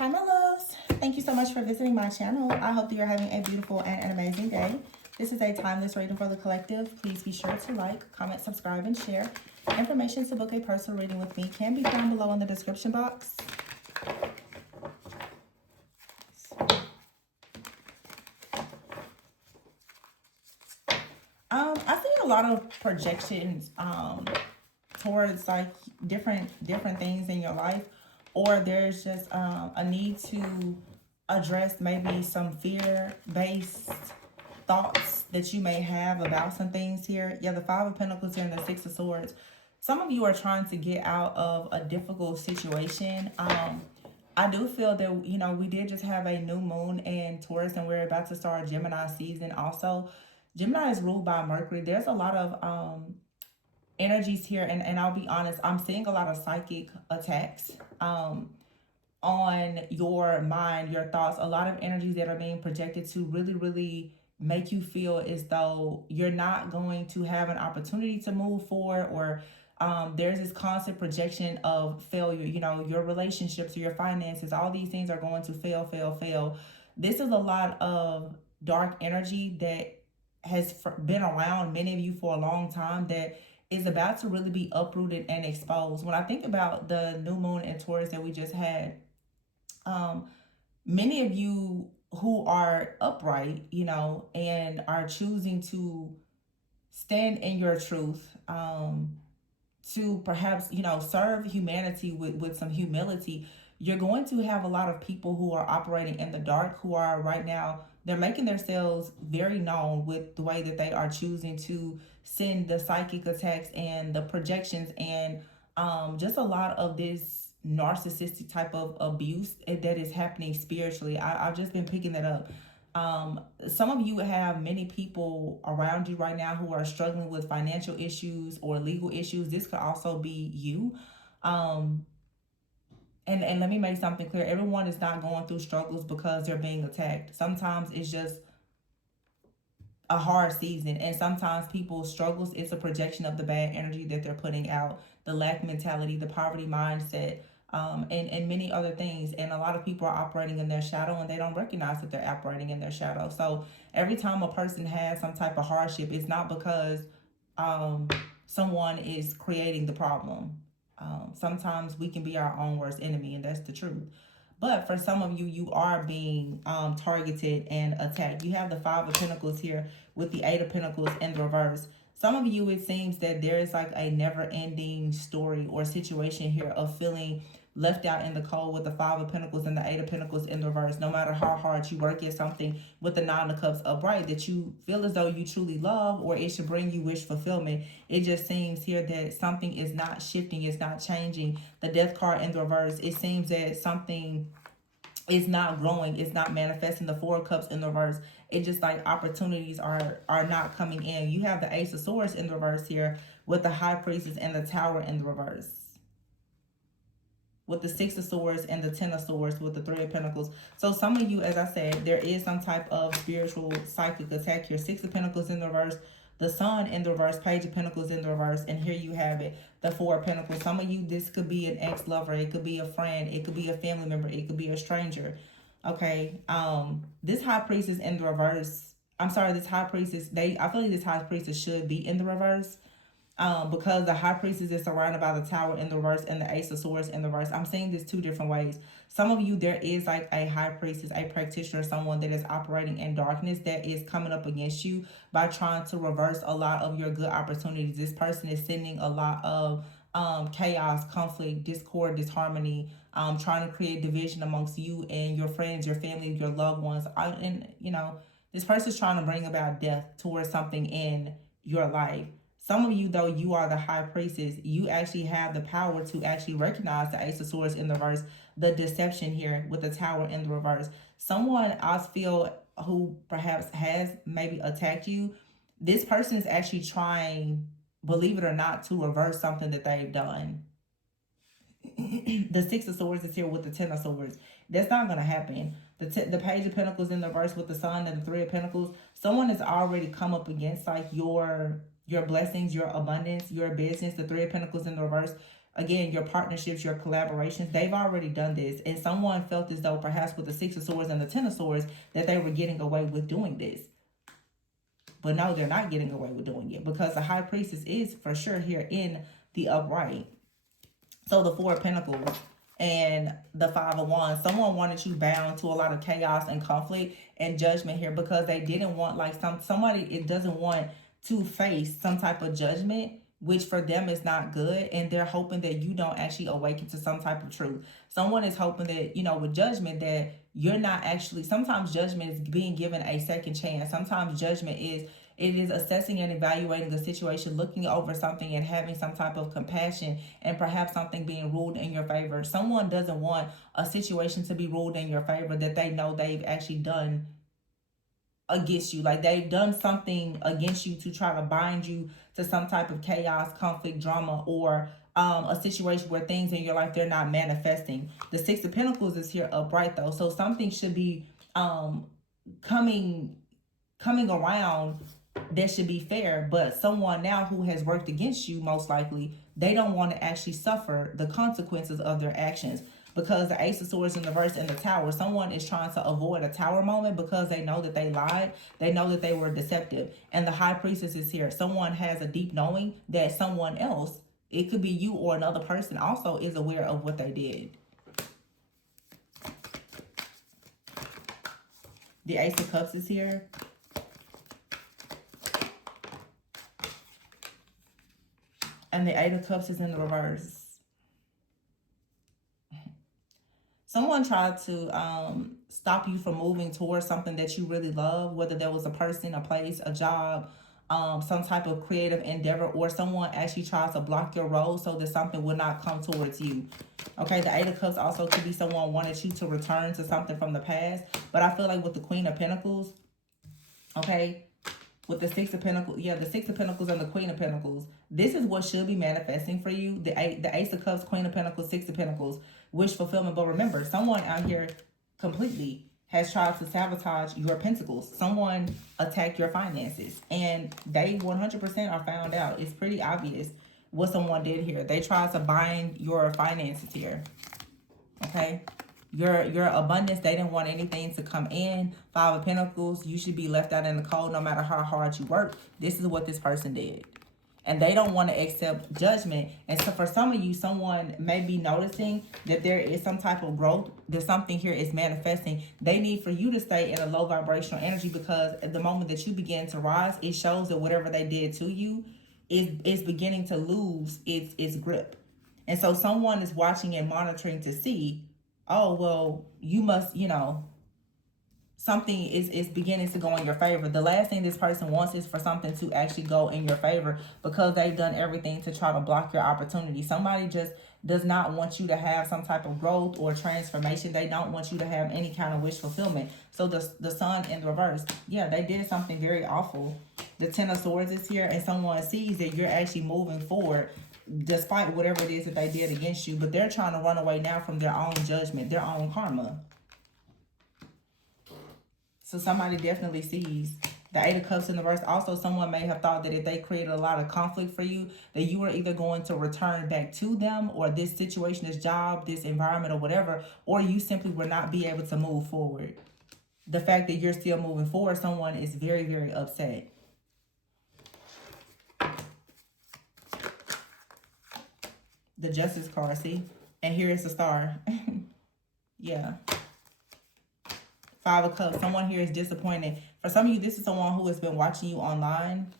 Hi, my loves. Thank you so much for visiting my channel. I hope that you're having a beautiful and an amazing day. This is a timeless reading for the collective. Please be sure to like, comment, subscribe, and share. Information to book a personal reading with me can be found below in the description box. I see a lot of projections towards like different things in your life, or there's just a need to address maybe some fear-based thoughts that you may have about some things here. Yeah, the Five of Pentacles here and the Six of Swords. Some of you are trying to get out of a difficult situation. I do feel that, you know, we did just have a new moon in Taurus and we're about to start Gemini season also. Gemini is ruled by Mercury. There's a lot of energies here, and I'll be honest, I'm seeing a lot of psychic attacks on your mind, your thoughts, a lot of energies that are being projected to really make you feel as though you're not going to have an opportunity to move forward, or there's this constant projection of failure. You know, your relationships or your finances, all these things are going to fail. This is a lot of dark energy that has been around many of you for a long time, that is about to really be uprooted and exposed. When I think about the new moon in Taurus that we just had, many of you who are upright, you know, and are choosing to stand in your truth, to perhaps, you know, serve humanity with some humility, you're going to have a lot of people who are operating in the dark, who are right now, they're making themselves very known with the way that they are choosing to send the psychic attacks and the projections, and just a lot of this narcissistic type of abuse that is happening spiritually. I've just been picking that up. Some of you have many people around you right now who are struggling with financial issues or legal issues. This could also be you. And let me make something clear. Everyone is not going through struggles because they're being attacked. Sometimes it's just a hard season, and sometimes people's struggles, it's a projection of the bad energy that they're putting out, the lack mentality, the poverty mindset, and many other things. And a lot of people are operating in their shadow, and they don't recognize that they're operating in their shadow. So every time a person has some type of hardship, it's not because someone is creating the problem. Sometimes we can be our own worst enemy, and that's the truth. But for some of you, you are being targeted and attacked. You have the Five of Pentacles here with the Eight of Pentacles in the reverse. Some of you, it seems that there is like a never-ending story or situation here of feeling left out in the cold with the Five of Pentacles and the Eight of Pentacles in the reverse. No matter how hard you work at something with the Nine of Cups upright that you feel as though you truly love, or it should bring you wish fulfillment, it just seems here that something is not shifting, it's not changing. The Death card in the reverse, it seems that something is not growing, it's not manifesting. The Four of Cups in the reverse, it just like opportunities are not coming in. You have the Ace of Swords in the reverse here with the High Priestess and the Tower in the reverse, with the Six of Swords and the Ten of Swords with the Three of Pentacles. So some of you, as I said, there is some type of spiritual psychic attack here. Six of Pentacles in the reverse, the Sun in the reverse, Page of Pentacles in the reverse, and here you have it, the Four of Pentacles. Some of you, this could be an ex-lover, it could be a friend, it could be a family member, it could be a stranger. Okay, this High Priestess in the reverse, I'm sorry, this High Priestess, I feel like this High Priestess should be in the reverse. Because the High Priestess is surrounded by the Tower in the reverse and the Ace of Swords in the reverse. I'm saying this two different ways. Some of you, there is like a High Priestess, a practitioner, someone that is operating in darkness that is coming up against you by trying to reverse a lot of your good opportunities. This person is sending a lot of chaos, conflict, discord, disharmony, trying to create division amongst you and your friends, your family, your loved ones. And, you know, this person is trying to bring about death towards something in your life. Some of you, though, you are the High Priestess. You actually have the power to actually recognize the Ace of Swords in the reverse, the deception here with the Tower in the reverse. Someone else feel who perhaps has maybe attacked you, this person is actually trying, believe it or not, to reverse something that they've done. The Six of Swords is here with the Ten of Swords. That's not going to happen. The Page of Pentacles in the reverse with the Sun and the Three of Pentacles. Someone has already come up against like your blessings, your abundance, your business. The Three of Pentacles in the reverse. again, your partnerships, your collaborations, they've already done this. And someone felt as though perhaps with the Six of Swords and the Ten of Swords that they were getting away with doing this. But no, they're not getting away with doing it, because the High Priestess is for sure here in the upright. So the Four of Pentacles and the Five of Wands. Someone wanted you bound to a lot of chaos and conflict and judgment here, because they didn't want, like, somebody, it doesn't want to face some type of judgment, which for them is not good, and they're hoping that you don't actually awaken to some type of truth. Someone is hoping that, you know, with judgment, that you're not actually, sometimes judgment is being given a second chance. Sometimes judgment is, it is assessing and evaluating a situation, looking over something and having some type of compassion, and perhaps something being ruled in your favor. Someone doesn't want a situation to be ruled in your favor that they know they've actually done against you. Like, they've done something against you to try to bind you to some type of chaos, conflict, drama, or a situation where things in your life, they're not manifesting. The Six of Pentacles is here upright though, so something should be coming around that should be fair. But someone now who has worked against you, most likely, they don't want to actually suffer the consequences of their actions, because the Ace of Swords in the reverse and the Tower, someone is trying to avoid a Tower moment because they know that they lied. They know that they were deceptive. And the High Priestess is here. Someone has a deep knowing that someone else, it could be you or another person, also is aware of what they did. The Ace of Cups is here. And the Eight of Cups is in the reverse. Someone tried to stop you from moving towards something that you really love, whether there was a person, a place, a job, some type of creative endeavor, or someone actually tries to block your road so that something will not come towards you. Okay, the Eight of Cups also could be someone wanted you to return to something from the past. But I feel like with the Queen of Pentacles, okay, with the Six of Pentacles, yeah, the Six of Pentacles and the Queen of Pentacles, this is what should be manifesting for you. The Ace of Cups, Queen of Pentacles, Six of Pentacles, wish fulfillment. But remember, someone out here completely has tried to sabotage your pentacles. Someone attacked your finances, and they 100% are found out. It's pretty obvious what someone did here. They tried to bind your finances here. Okay, your abundance, they didn't want anything to come in. Five of Pentacles, you should be left out in the cold no matter how hard you work. This is what this person did. And they don't want to accept judgment. And so for some of you, someone may be noticing that there is some type of growth, that something here is manifesting. They need for you to stay in a low vibrational energy, because at the moment that you begin to rise, it shows that whatever they did to you is beginning to lose its grip. And so someone is watching and monitoring to see, oh, well, you must, you know, something is beginning to go in your favor. The last thing this person wants is for something to actually go in your favor, because they've done everything to try to block your opportunity. Somebody just does not want you to have some type of growth or transformation. They don't want you to have any kind of wish fulfillment. So the Sun in reverse, yeah, they did something very awful. The Ten of Swords is here, and someone sees that you're actually moving forward despite whatever it is that they did against you. But they're trying to run away now from their own judgment, their own karma. So somebody definitely sees. The Eight of Cups in the reverse. Also, someone may have thought that if they created a lot of conflict for you, that you were either going to return back to them, or this situation, this job, this environment, or whatever, or you simply will not be able to move forward. The fact that you're still moving forward, someone is very, very upset. The Justice card, see? And here is the Star. Yeah. Five of Cups. Someone here is disappointed. For some of you, this is someone who has been watching you online.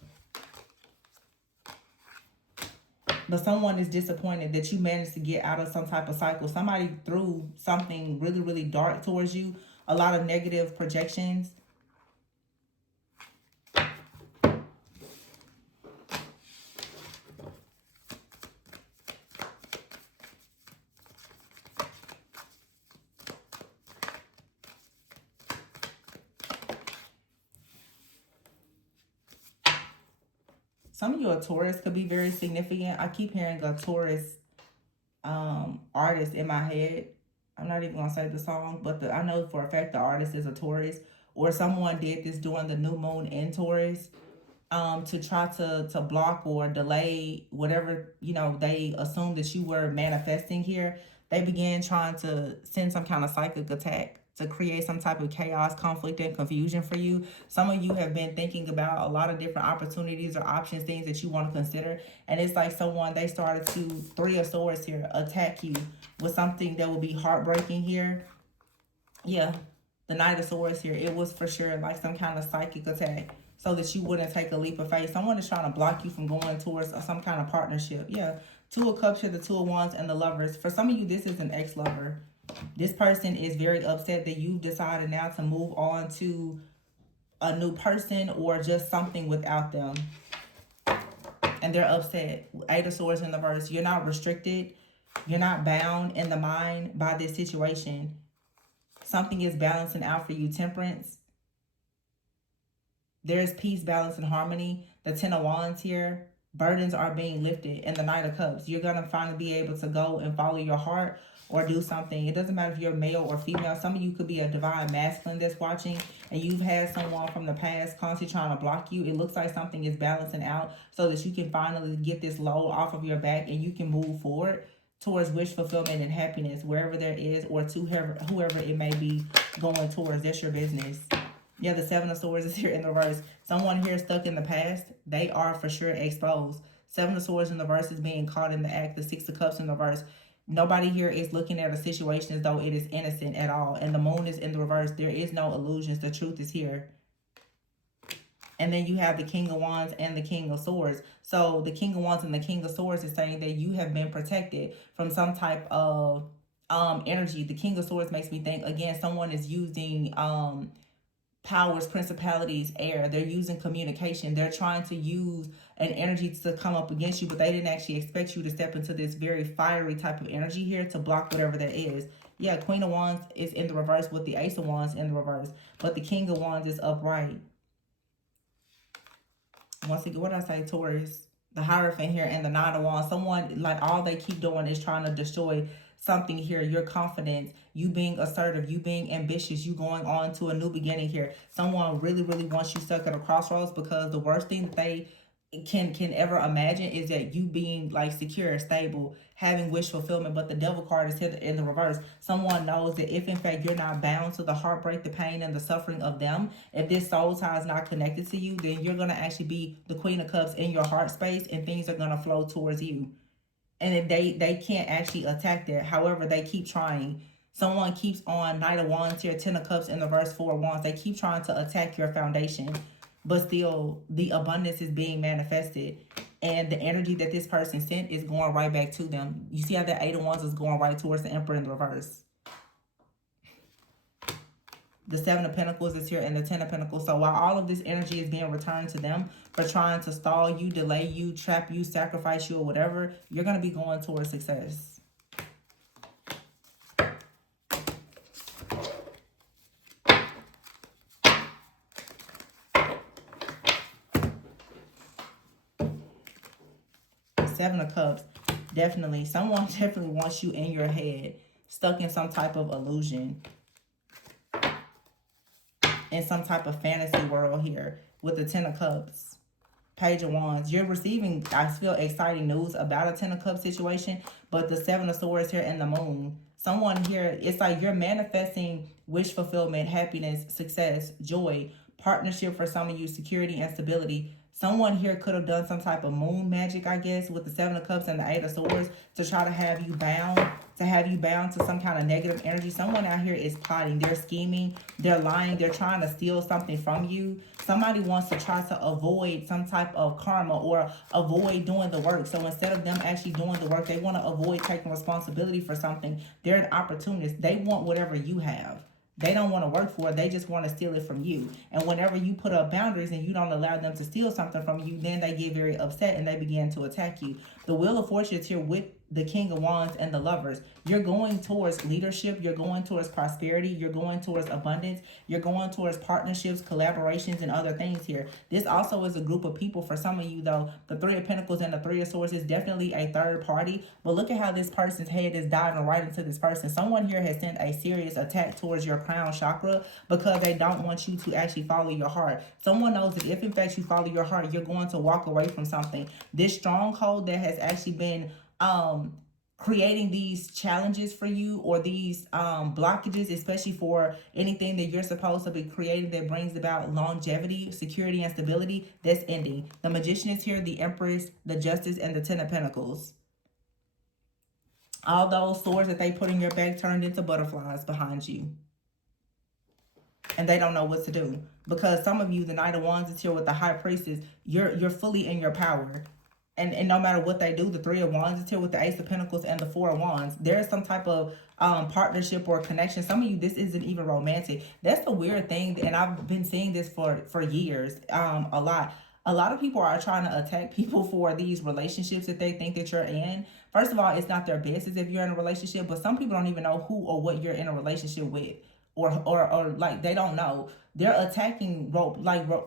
But someone is disappointed that you managed to get out of some type of cycle. Somebody threw something really, really dark towards you. A lot of negative projections. Some of you, a Taurus could be very significant. I keep hearing a Taurus artist in my head. I'm not even going to say the song, but I know for a fact the artist is a Taurus. Or someone did this during the new moon in Taurus. to try to block or delay whatever, you know, they assumed that you were manifesting here. They began trying to send some kind of psychic attack to create some type of chaos, conflict, and confusion for you. Some of you have been thinking about a lot of different opportunities or options, things that you want to consider. And it's like someone, they started to, Three of Swords here, attack you with something that will be heartbreaking here. Yeah, the Knight of Swords here, it was for sure like some kind of psychic attack so that you wouldn't take a leap of faith. Someone is trying to block you from going towards some kind of partnership. Yeah, Two of Cups here, the Two of Wands, and the Lovers. For some of you, this is an ex-lover. This person is very upset that you've decided now to move on to a new person or just something without them. And they're upset. Eight of Swords in the reverse. You're not restricted. You're not bound in the mind by this situation. Something is balancing out for you. Temperance. There's peace, balance, and harmony. The Ten of Wands here. Burdens are being lifted. And the Knight of Cups. You're going to finally be able to go and follow your heart or do something. It doesn't matter if you're male or female. Some of you could be a divine masculine that's watching, and you've had someone from the past constantly trying to block you. It looks like something is balancing out so that you can finally get this load off of your back and you can move forward towards wish fulfillment and happiness, wherever there is, or to whoever it may be going towards. That's your business. Yeah, the Seven of Swords is here in the reverse. Someone here stuck in the past, they are for sure exposed. Seven of Swords in the reverse is being caught in the act. The Six of Cups in the reverse. Nobody here is looking at a situation as though it is innocent at all. And the Moon is in the reverse. There is no illusions. The truth is here. And then you have the King of Wands and the King of Swords. So the King of Wands and the King of Swords is saying that you have been protected from some type of energy. The King of Swords makes me think, again, someone is using powers, principalities, air. They're using communication. They're trying to use an energy to come up against you, but they didn't actually expect you to step into this very fiery type of energy here to block whatever that is. Yeah, Queen of Wands is in the reverse with the Ace of Wands in the reverse, but the King of Wands is upright. Once again, what did I say? Taurus, the Hierophant here, and the Nine of Wands. Someone, like, all they keep doing is trying to destroy something here. Your confidence, you being assertive, you being ambitious, you going on to a new beginning here. Someone really, really wants you stuck at a crossroads, because the worst thing that they can ever imagine is that you being like secure, stable, having wish fulfillment. But the Devil card is here in the reverse. Someone knows that if in fact you're not bound to the heartbreak, the pain, and the suffering of them, if this soul tie is not connected to you, then you're going to actually be the Queen of Cups in your heart space, and things are going to flow towards you. And if they can't actually attack that. However, they keep trying. Someone keeps on Knight of Wands here, Ten of Cups in the reverse, Four of Wands. They keep trying to attack your foundation, but still the abundance is being manifested, and the energy that this person sent is going right back to them. You see how that Eight of Wands is going right towards the Emperor in the reverse. The Seven of Pentacles is here, and the Ten of Pentacles. So while all of this energy is being returned to them for trying to stall you, delay you, trap you, sacrifice you, or whatever, you're going to be going towards success. Seven of Cups, definitely. Someone definitely wants you in your head, stuck in some type of illusion, in some type of fantasy world here with the Ten of Cups. Page of Wands. You're receiving, I feel, exciting news about a Ten of Cups situation, but the Seven of Swords here and the Moon. Someone here, it's like you're manifesting wish fulfillment, happiness, success, joy, partnership for some of you, security and stability. Someone here could have done some type of moon magic, I guess, with the Seven of Cups and the Eight of Swords to try to have you bound, to some kind of negative energy. Someone out here is plotting. They're scheming. They're lying. They're trying to steal something from you. Somebody wants to try to avoid some type of karma or avoid doing the work. So instead of them actually doing the work, they want to avoid taking responsibility for something. They're an opportunist. They want whatever you have. They don't want to work for it. They just want to steal it from you. And whenever you put up boundaries and you don't allow them to steal something from you, then they get very upset and they begin to attack you. The Wheel of Fortune is here with the King of Wands and the Lovers. You're going towards leadership. You're going towards prosperity. You're going towards abundance. You're going towards partnerships, collaborations, and other things here. This also is a group of people. For some of you, though, the Three of Pentacles and the Three of Swords is definitely a third party. But look at how this person's head is diving right into this person. Someone here has sent a serious attack towards your crown chakra because they don't want you to actually follow your heart. Someone knows that if, in fact, you follow your heart, you're going to walk away from something. This stronghold that has actually been creating these challenges for you, or these blockages, especially for anything that you're supposed to be creating that brings about longevity, security, and stability, that's ending. The Magician is here, the Empress, the Justice, and the Ten of Pentacles. All those swords that they put in your back turned into butterflies behind you. And they don't know what to do. Because some of you, the Knight of Wands is here with the High Priestess. You're fully in your power. And no matter what they do, the Three of Wands is here with the Ace of Pentacles and the Four of Wands. There is some type of partnership or connection. Some of you, this isn't even romantic. That's the weird thing, and I've been seeing this for years, a lot. A lot of people are trying to attack people for these relationships that they think that you're in. First of all, it's not their business if you're in a relationship, but some people don't even know who or what you're in a relationship with. Or like, they don't know. They're attacking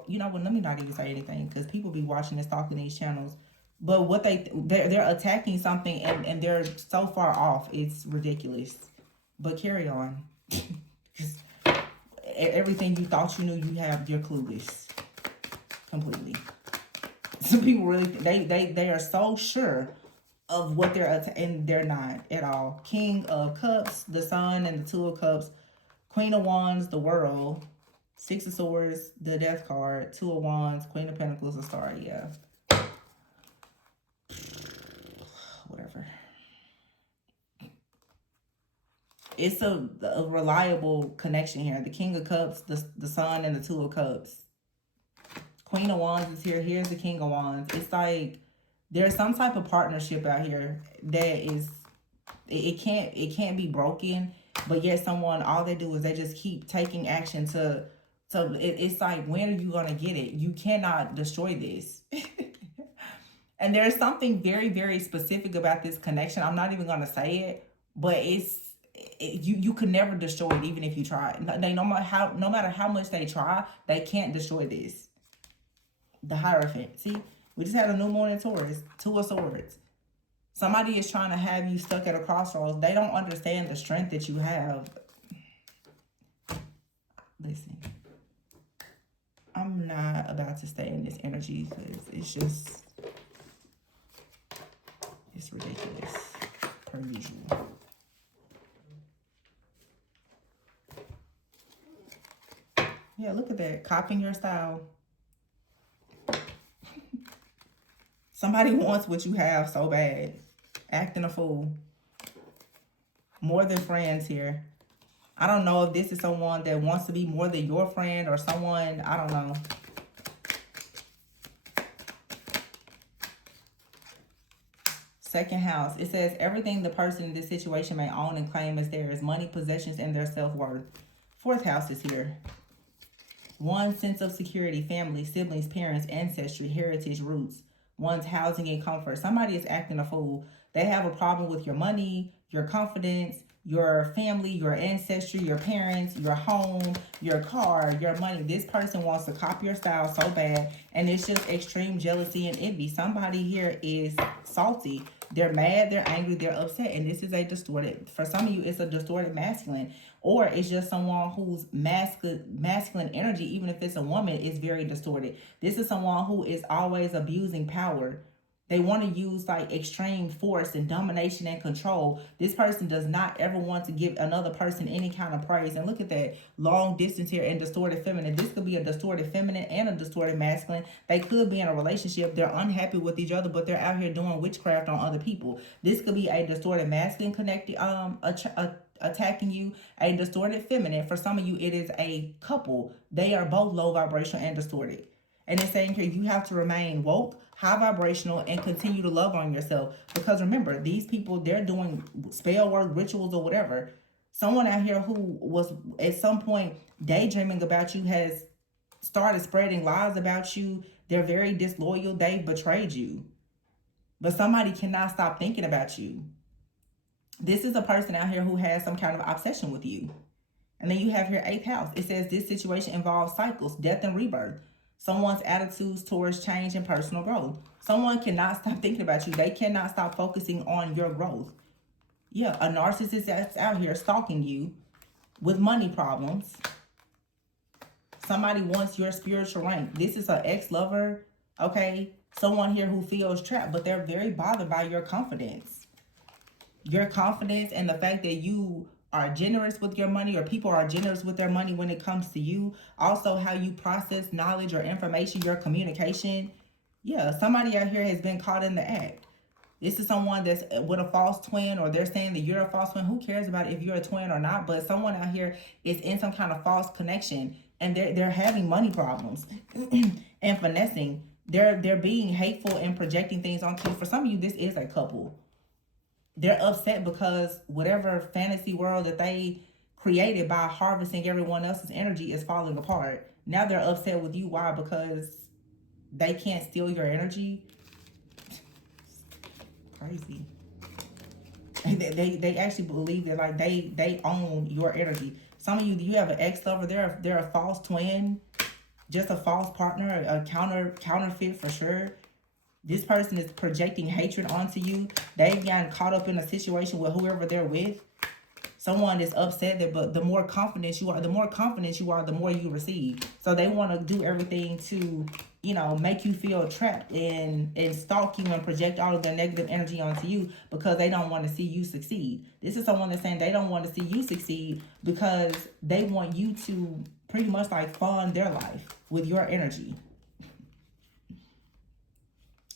you know what, let me not even say anything, because people be watching and stalking these channels. But what they're attacking something, and they're so far off, it's ridiculous. But carry on. Everything you thought you knew you're clueless. Completely. Some people really, they are so sure of what and they're not at all. King of Cups, the Sun, and the Two of Cups. Queen of Wands, the World. Six of Swords, the Death card. Two of Wands, Queen of Pentacles, the Star. Yeah. Whatever. It's a reliable connection here. The King of Cups, the Sun, and the Two of Cups. Queen of Wands is here. Here's the King of Wands. It's like there's some type of partnership out here that is, it can't be broken, but yet someone, all they do is they just keep taking action to it's like, when are you gonna get it? You cannot destroy this. And there's something very, very specific about this connection. I'm not even gonna say it, but you could never destroy it, even if you try. No matter how much they try, they can't destroy this. The Hierophant. See, we just had a new moon in Taurus. Two of Swords. Somebody is trying to have you stuck at a crossroads. They don't understand the strength that you have. Listen, I'm not about to stay in this energy because it's ridiculous, per usual. Yeah, look at that. Copying your style. Somebody wants what you have so bad. Acting a fool. More than friends here. I don't know if this is someone that wants to be more than your friend, or someone, I don't know. Second house. It says everything the person in this situation may own and claim as theirs. Money, possessions, and their self-worth. Fourth house is here. One, sense of security, family, siblings, parents, ancestry, heritage, roots. One's housing and comfort. Somebody is acting a fool. They have a problem with your money, your confidence, your family, your ancestry, your parents, your home, your car, your money. This person wants to copy your style so bad, and it's just extreme jealousy and envy. Somebody here is salty. They're mad, they're angry, they're upset, and this is a distorted, for some of you, it's a distorted masculine, or it's just someone whose masculine energy, even if it's a woman, is very distorted. This is someone who is always abusing power. They want to use like extreme force and domination and control. This person does not ever want to give another person any kind of praise. And look at that long distance here and distorted feminine. This could be a distorted feminine and a distorted masculine. They could be in a relationship. They're unhappy with each other, but they're out here doing witchcraft on other people. This could be a distorted masculine connected, attacking you, a distorted feminine. For some of you, it is a couple. They are both low vibrational and distorted. And it's saying here, you have to remain woke, high vibrational, and continue to love on yourself. Because remember, these people, they're doing spell work, rituals, or whatever. Someone out here who was at some point daydreaming about you has started spreading lies about you. They're very disloyal. They betrayed you. But somebody cannot stop thinking about you. This is a person out here who has some kind of obsession with you. And then you have here 8th house. It says this situation involves cycles, death and rebirth. Someone's attitudes towards change and personal growth. Someone cannot stop thinking about you. They cannot stop focusing on your growth. Yeah, a narcissist that's out here stalking you with money problems. Somebody wants your spiritual rank. This is an ex-lover, okay? Someone here who feels trapped, but they're very bothered by your confidence. Your confidence and the fact that you are generous with your money, or people are generous with their money when it comes to you. Also, how you process knowledge or information, your communication. Yeah, somebody out here has been caught in the act. This is someone that's with a false twin, or they're saying that you're a false twin. Who cares about if you're a twin or not? But someone out here is in some kind of false connection, and they're having money problems and finessing. They're being hateful and projecting things onto you. For some of you, this is a couple. They're upset because whatever fantasy world that they created by harvesting everyone else's energy is falling apart. Now they're upset with you. Why? Because they can't steal your energy. Crazy. They actually believe that like they own your energy. Some of you have an ex-lover. They're a false twin, just a false partner, a counterfeit for sure. This person is projecting hatred onto you. They've gotten caught up in a situation with whoever they're with. Someone is upset that, but the more confident you are, the more you receive. So they want to do everything to, make you feel trapped and stalk you and project all of their negative energy onto you because they don't want to see you succeed. This is someone that's saying they don't want to see you succeed because they want you to pretty much like fund their life with your energy.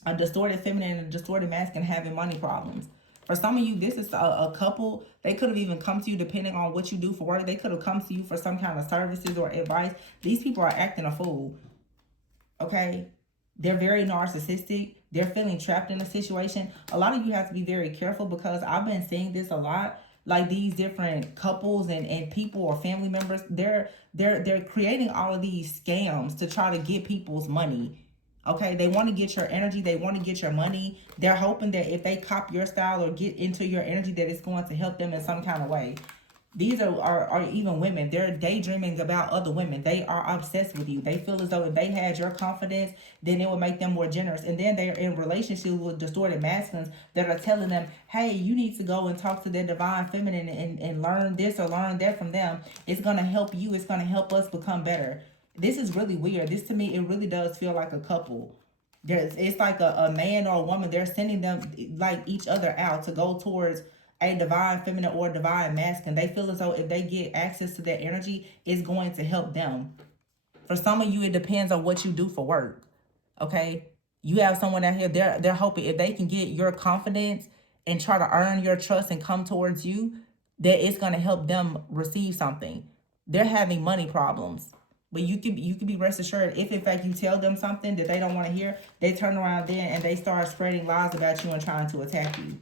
A distorted feminine and a distorted masculine having money problems. For some of you, this is a couple. They could have even come to you depending on what you do for work. They could have come to you for some kind of services or advice. These people are acting a fool. Okay? They're very narcissistic. They're feeling trapped in a situation. A lot of you have to be very careful because I've been seeing this a lot. Like these different couples and people or family members, they're creating all of these scams to try to get people's money. Okay, they want to get your energy. They want to get your money. They're hoping that if they copy your style or get into your energy, that it's going to help them in some kind of way. These are even women. They're daydreaming about other women. They are obsessed with you. They feel as though if they had your confidence, then it would make them more generous. And then they're in relationships with distorted masculines that are telling them, hey, you need to go and talk to their divine feminine and learn this or learn that from them. It's going to help you. It's going to help us become better. This is really weird. This to me, it really does feel like a couple. It's like a man or a woman. They're sending them like each other out to go towards a divine feminine or divine masculine. They feel as though if they get access to their energy, it's going to help them. For some of you, it depends on what you do for work. Okay? You have someone out here, they're hoping if they can get your confidence and try to earn your trust and come towards you, that it's going to help them receive something. They're having money problems. But you can be rest assured, if in fact you tell them something that they don't want to hear, they turn around then and they start spreading lies about you and trying to attack you.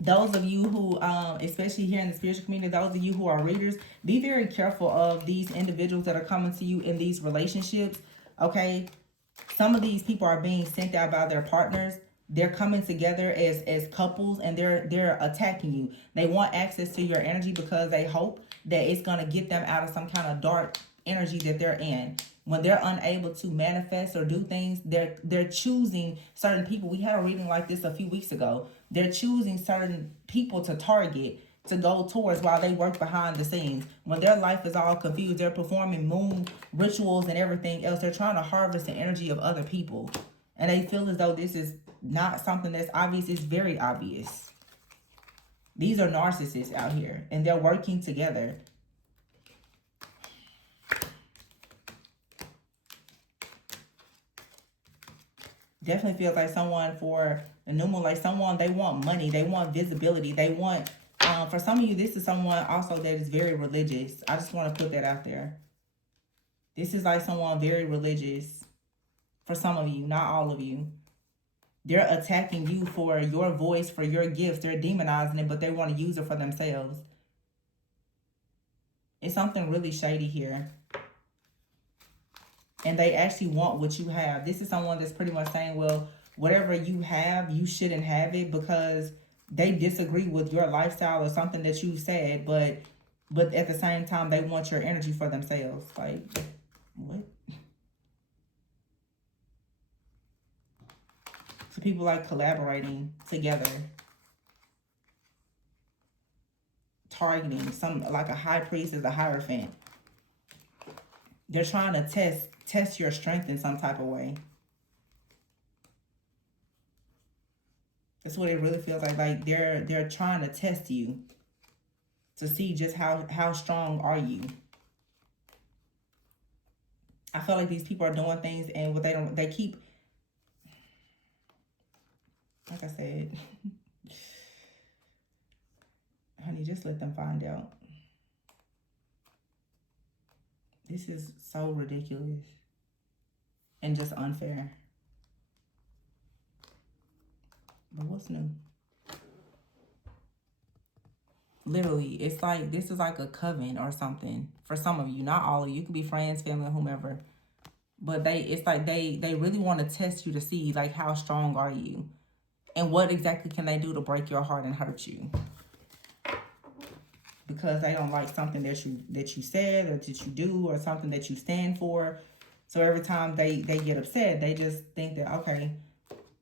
Those of you who, especially here in the spiritual community, those of you who are readers, be very careful of these individuals that are coming to you in these relationships, okay? Some of these people are being sent out by their partners. They're coming together as couples and they're attacking you. They want access to your energy because they hope that it's going to get them out of some kind of dark energy that they're in. When they're unable to manifest or do things, they're choosing certain people. We had a reading like this a few weeks ago. They're choosing certain people to target, to go towards while they work behind the scenes. When their life is all confused, they're performing moon rituals and everything else. They're trying to harvest the energy of other people. And they feel as though this is not something that's obvious. It's very obvious. These are narcissists out here, and they're working together. Definitely feels like someone for the new moon, like someone, they want money, they want visibility, they want, for some of you, this is someone also that is very religious. I just want to put that out there. This is like someone very religious. For some of you, not all of you. They're attacking you for your voice, for your gifts. They're demonizing it, but they want to use it for themselves. It's something really shady here. And they actually want what you have. This is someone that's pretty much saying, well, whatever you have, you shouldn't have it because they disagree with your lifestyle or something that you said, but at the same time they want your energy for themselves. Like, what? So people like collaborating together, targeting some, like a high priest is a hierophant. They're trying to test your strength in some type of way. That's what it really feels like. Like they're trying to test you to see just how strong are you. I feel like these people are doing things, and what they keep, like I said, honey, just let them find out. This is so ridiculous and just unfair. But what's new? Literally, it's like, this is like a coven or something for some of you. Not all of you. You could be friends, family, whomever. But it's like they really want to test you to see, like, how strong are you? And what exactly can they do to break your heart and hurt you? Because they don't like something that you said or that you do or something that you stand for. So every time they get upset, they just think that, okay,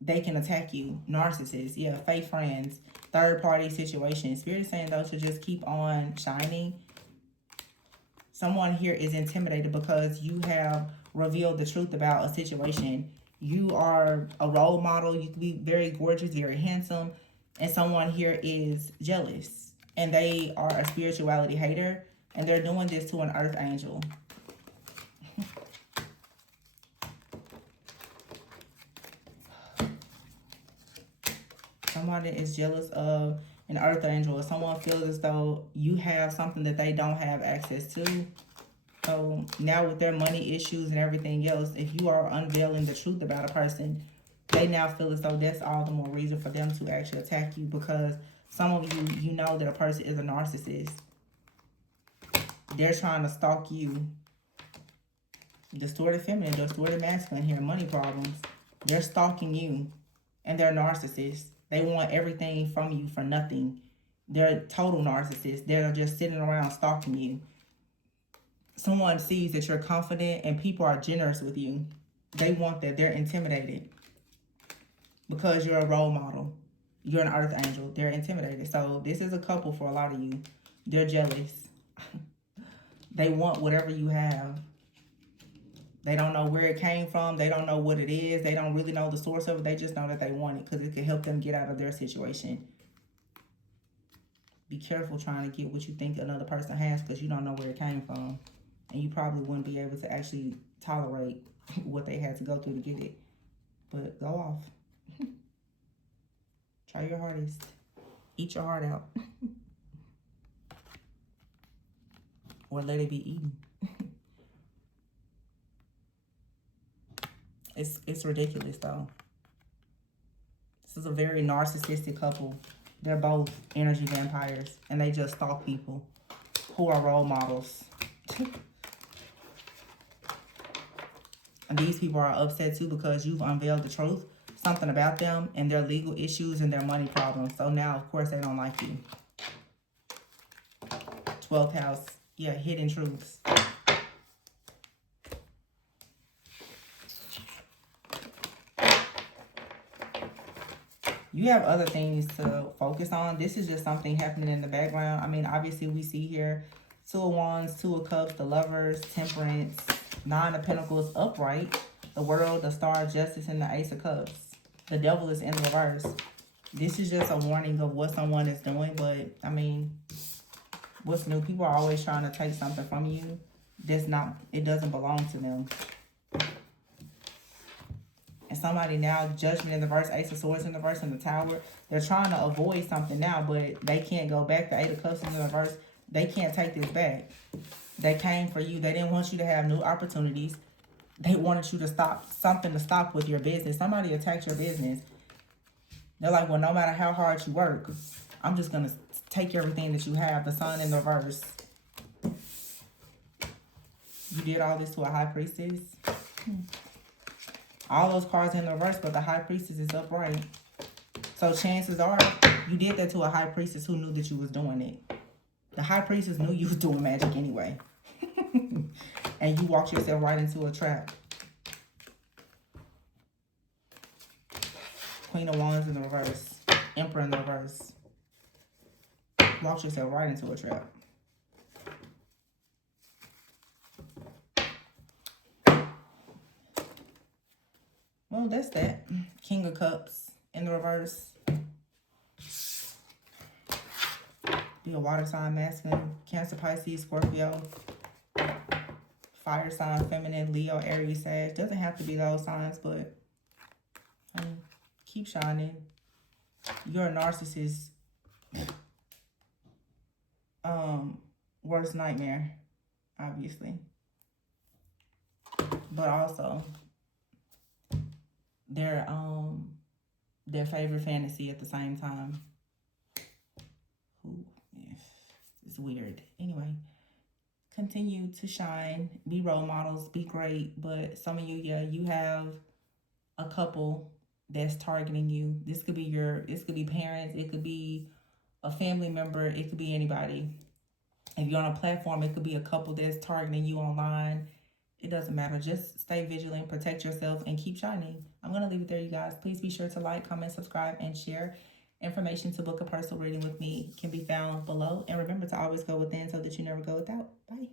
they can attack you. Narcissists, yeah, fake friends, third-party situations. Spirit is saying those should just keep on shining. Someone here is intimidated because you have revealed the truth about a situation. You are a role model. You can be very gorgeous, very handsome. And someone here is jealous. And they are a spirituality hater. And they're doing this to an earth angel. Someone is jealous of an earth angel, or someone feels as though you have something that they don't have access to. So now with their money issues and everything else, if you are unveiling the truth about a person, they now feel as though that's all the more reason for them to actually attack you, because some of you, you know that a person is a narcissist. They're trying to stalk you. Distorted feminine, distorted masculine here, money problems. They're stalking you, and they're narcissists. They want everything from you for nothing. They're total narcissists. They're just sitting around stalking you. Someone sees that you're confident and people are generous with you. They want that. They're intimidated because you're a role model. You're an earth angel. They're intimidated. So this is a couple for a lot of you. They're jealous. They want whatever you have. They don't know where it came from. They don't know what it is. They don't really know the source of it. They just know that they want it because it could help them get out of their situation. Be careful trying to get what you think another person has, because you don't know where it came from. And you probably wouldn't be able to actually tolerate what they had to go through to get it. But go off. Try your hardest. Eat your heart out. Or let it be eaten. It's ridiculous, though. This is a very narcissistic couple. They're both energy vampires, and they just stalk people who are role models. And these people are upset, too, because you've unveiled the truth, something about them, and their legal issues and their money problems. So now, of course, they don't like you. 12th house. Yeah, hidden truths. You have other things to focus on. This is just something happening in the background. I mean, obviously, we see here 2 of Wands, 2 of Cups, the Lovers, Temperance, 9 of Pentacles upright, the World, the Star of Justice, and the Ace of Cups. The Devil is in reverse. This is just a warning of what someone is doing, but, I mean, what's new? People are always trying to take something from you. It doesn't belong to them. And somebody now, Judgment in the reverse, Ace of Swords in the reverse, and the Tower. They're trying to avoid something now, but they can't go back. The 8 of Cups in the reverse, they can't take this back. They came for you. They didn't want you to have new opportunities. They wanted you to stop with your business. Somebody attacked your business. They're like, well, no matter how hard you work, I'm just going to take everything that you have. The Sun in the reverse. You did all this to a high priestess. All those cards in the reverse, but the High Priestess is upright. So chances are you did that to a High Priestess who knew that you was doing it. The High Priestess knew you was doing magic anyway. And you walked yourself right into a trap. Queen of Wands in the reverse. Emperor in the reverse. Walked yourself right into a trap. Well, that's that. King of Cups in the reverse. Be a water sign, masculine, Cancer, Pisces, Scorpio, fire sign, feminine, Leo, Aries, Sag. Doesn't have to be those signs, but keep shining. You're a narcissist. Worst nightmare, obviously. But also their favorite fantasy at the same time. Ooh, it's weird. Anyway, continue to shine, be role models, be great. But some of you, yeah, you have a couple that's targeting you. This could be parents, it could be a family member, it could be anybody. If you're on a platform, it could be a couple that's targeting you online. It doesn't matter. Just stay vigilant, protect yourself, and keep shining. I'm going to leave it there, you guys. Please be sure to like, comment, subscribe, and share. Information to book a personal reading with me can be found below. And remember to always go within so that you never go without. Bye.